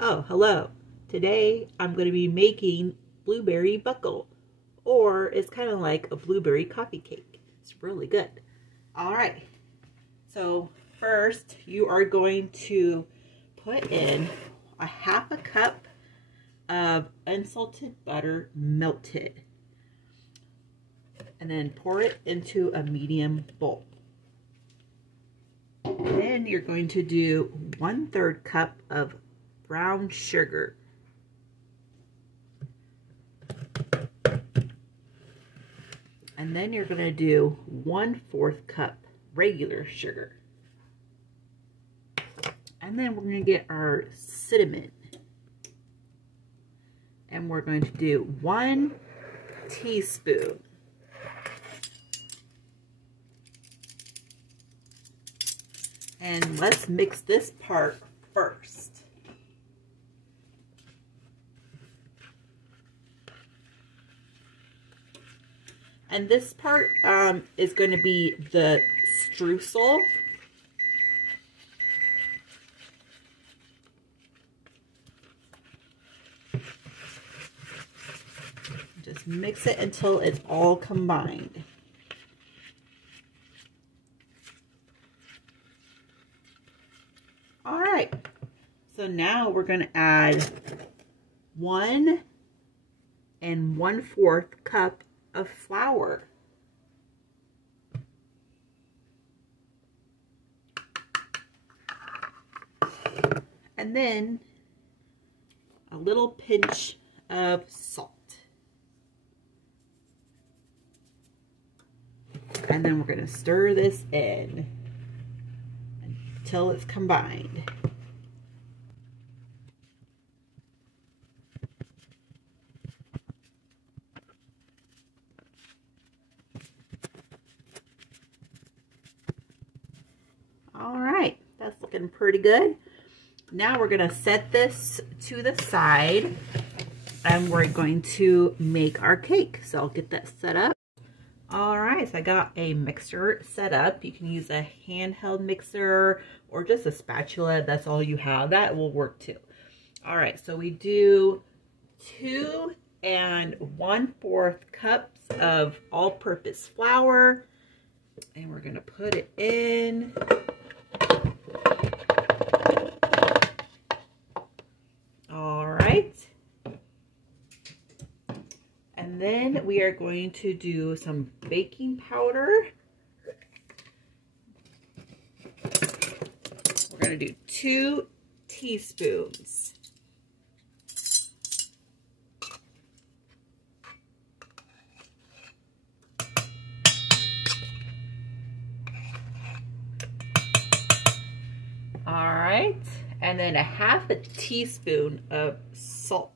Oh, hello. Today I'm going to be making blueberry buckle, or it's kind of like a blueberry coffee cake. It's really good. All right. So first you are going to put in a half a cup of unsalted butter melted, and then pour it into a medium bowl. Then you're going to do 1/3 cup of brown sugar. And then you're going to do 1/4 cup regular sugar. And then we're going to get our cinnamon. And we're going to do 1 teaspoon. And let's mix this part first. And this part is going to be the streusel. Just mix it until it's all combined. All right, so now we're going to add 1 1/4 cup of flour. And then a little pinch of salt. And then we're going to stir this in until it's combined. All right, that's looking pretty good. Now we're going to set this to the side and we're going to make our cake. So I'll get that set up. All right, so I got a mixer set up. You can use a handheld mixer or just a spatula. That's all you have. That will work too. All right, so we do 2 1/4 cups of all-purpose flour, and we're gonna put it in. All right. And then we are going to do some baking powder. We're going to do 2 teaspoons. All right. And then 1/2 teaspoon of salt.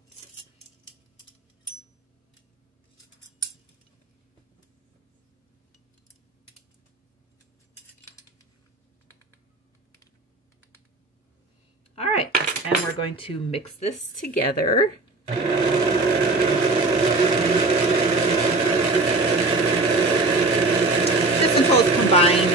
All right, and we're going to mix this together. Just until it's combined.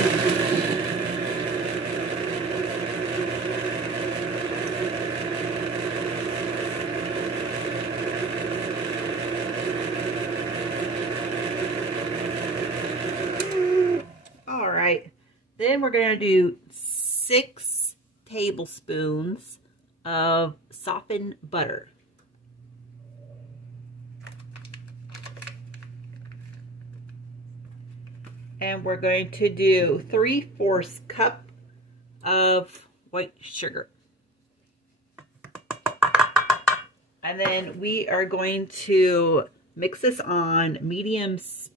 All right, then we're going to do 6 tablespoons of softened butter. And we're going to do 3/4 cup of white sugar. And then we are going to mix this on medium speed.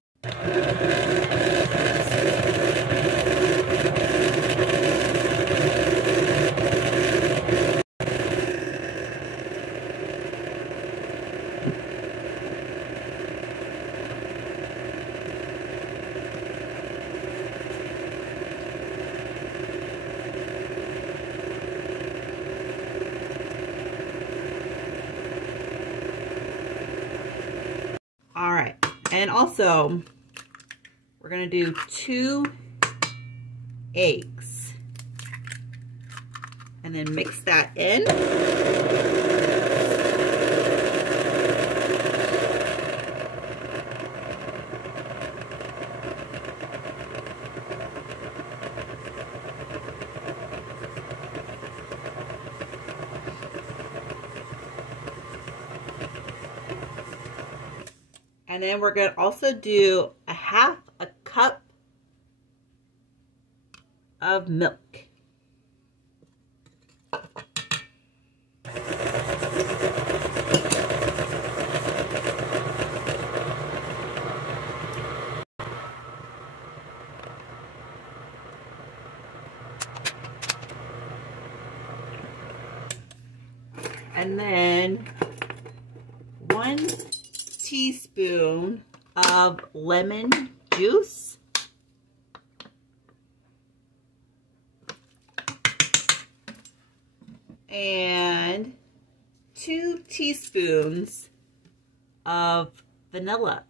All right, and also we're going to do 2 eggs and then mix that in. And then we're going to also do a half a cup of milk. And then 1 teaspoon of lemon juice. And 2 teaspoons of vanilla.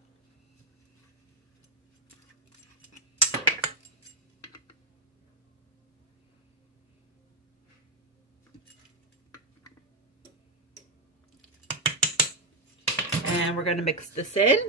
And we're going to mix this in.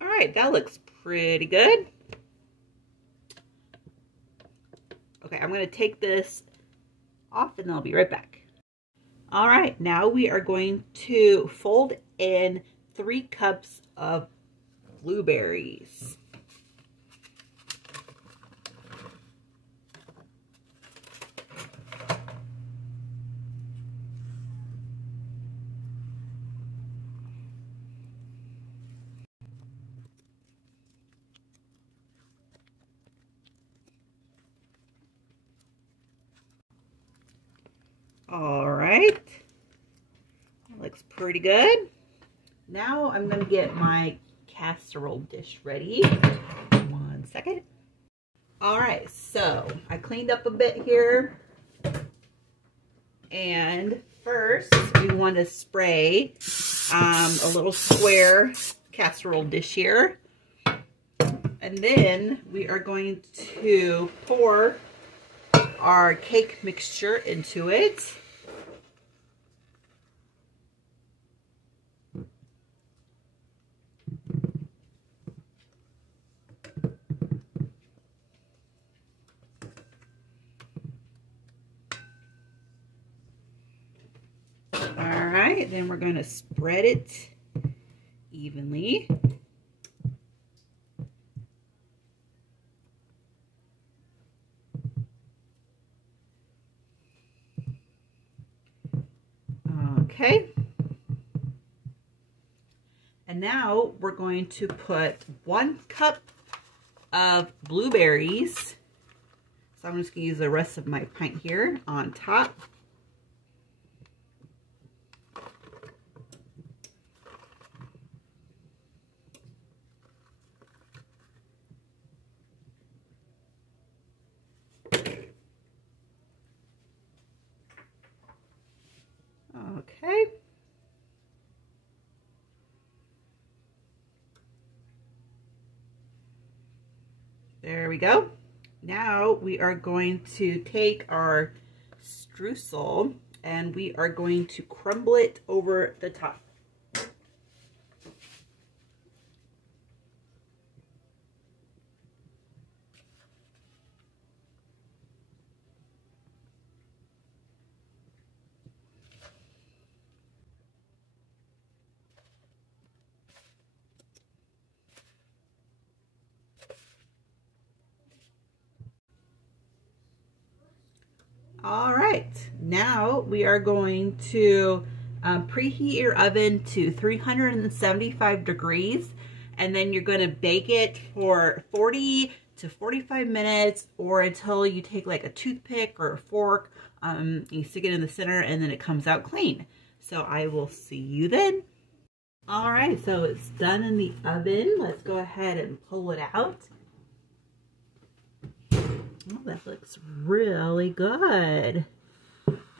All right, that looks pretty good. Okay, I'm going to take this off and I'll be right back. All right, now we are going to fold in 3 cups of blueberries. All right, that looks pretty good. Now I'm going to get my casserole dish ready. 1 second. All right, so I cleaned up a bit here. And first we want to spray a little square casserole dish here. And then we are going to pour our cake mixture into it. All right, then we're going to spread it evenly. Okay. And now we're going to put 1 cup of blueberries. So I'm just going to use the rest of my pint here on top. Okay. There we go. Now we are going to take our streusel and we are going to crumble it over the top. All right, now we are going to preheat your oven to 375 degrees, and then you're going to bake it for 40 to 45 minutes or until you take like a toothpick or a fork, you stick it in the center and then it comes out clean. So I will see you then. All right, so it's done in the oven. Let's go ahead and pull it out. Oh, that looks really good.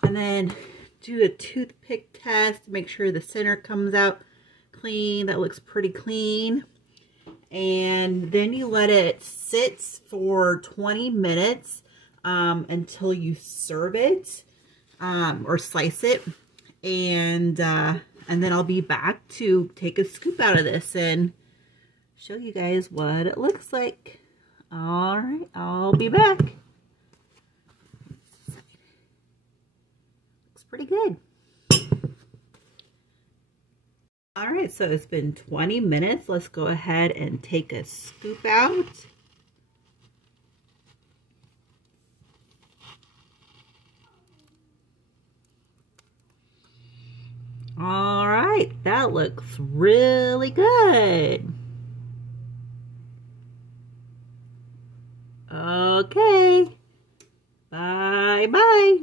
And then do a toothpick test to make sure the center comes out clean. That looks pretty clean. And then you let it sit for 20 minutes until you serve it or slice it. And then I'll be back to take a scoop out of this and show you guys what it looks like. All right, I'll be back. Looks pretty good. All right, so it's been 20 minutes. Let's go ahead and take a scoop out. All right, that looks really good. Okay, bye-bye.